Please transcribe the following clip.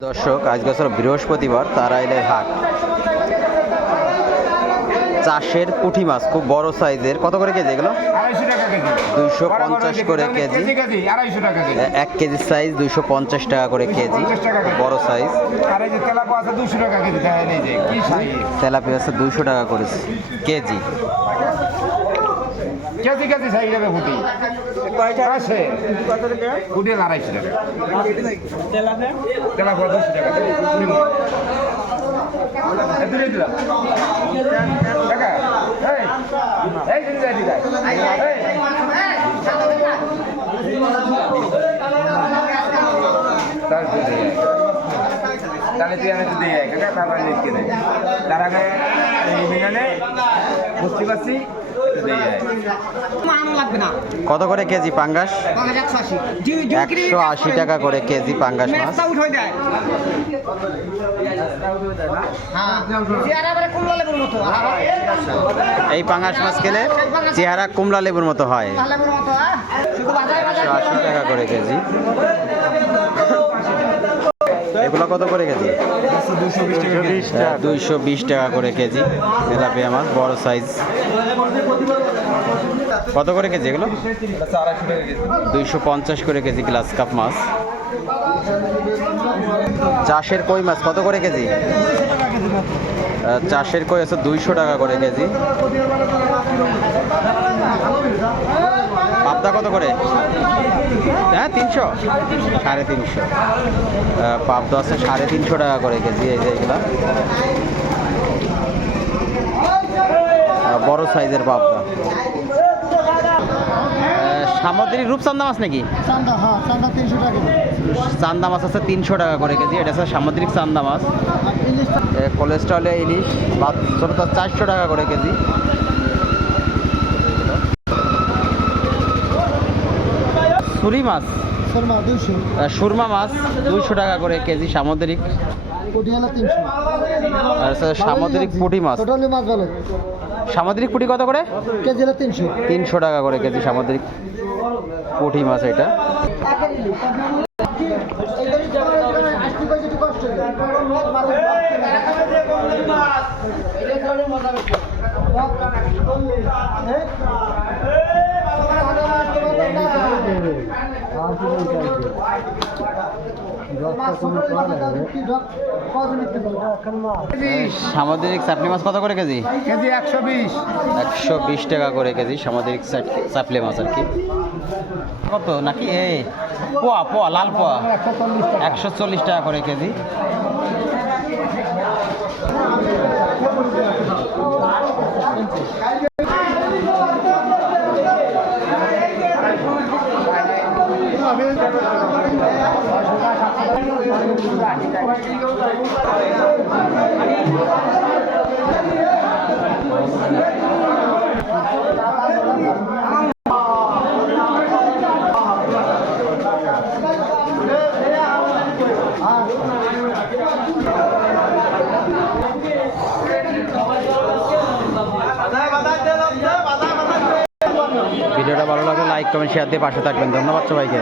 দর্শক, আজকে হচ্ছে বৃহস্পতিবার, তারাইলের হাট। চাষের পুঁটি মাছ খুব বড় সাইজের। কত করে কেজি এগুলো? 250 করে কেজি। 1 কেজি সাইজ 250 টাকা করে কেজি, বড় সাইজ। তেলাপিয়া আছে 200 টাকা করে কেজি। কেজি কেজি সাইজ হবে ফুটি আছে ফুটি 250 টাকা তেলাপিয়া 200 টাকা এদুরে দিলাম টাকা এই দিন যাই দিই তাহলে তুই আমি তো দিয়ে কাকা তারপরে লিখে দেয় তার আগে এই মিলানে বুঝতে পারছি কত করে কেজি পাঙ্গাস? 180 টাকা করে কেজি পাঙ্গাস মাছ। এই পাঙ্গাস মাছ খেলে চেহারা কমলা লেবুর মতো হয়। 180 টাকা করে কেজি। এগুলো কত করে কেজি? 220 টাকা করে কেজি তেলাপিয়া মাছ, বড় সাইজ। কত করে কেজি এগুলো? 250 করে কেজি গ্লাস কাপ মাছ। চাষের কই মাছ কত করে কেজি? চাষের কই আছে 200 টাকা করে কেজি। পাবদা কত করে? হ্যাঁ 300, 350। পাবদা আছে 350 টাকা করে কেজি। এই যে এগুলা বড় সাইজের পাবদা। সামুদ্রিক রূপচান্দা মাছ নাকি? চান্দা মাছ আছে 300 টাকা করে কেজি। এটা আছে সামুদ্রিক চান্দা মাছ। কোলেস্ট্রলে ইলিশ ছোটটা 400 টাকা করে কেজি। সুরি মাছ, সুরমা মাছ 200 টাকা করে কেজি সামুদ্রিক। আর সামুদ্রিক পুঁটি মাছ। সামুদ্রিক পুঁটি কত করে কেজি? 300 টাকা করে কেজি সামুদ্রিক পুঁটি মাছ। এটা সামুদ্রিক চাপলি মাছ কত করে কেজি? 120 টাকা করে কেজি সামুদ্রিক চাপলি মাছ আর কি। কত নাকি এই পোয়া পোয়া লাল পোয়া 140 টাকা করে কেজি। ভিডিওটা ভালো লাগলে লাইক কমেন্ট শেয়ার দিয়ে পাশে থাকবেন। ধন্যবাদ সবাইকে।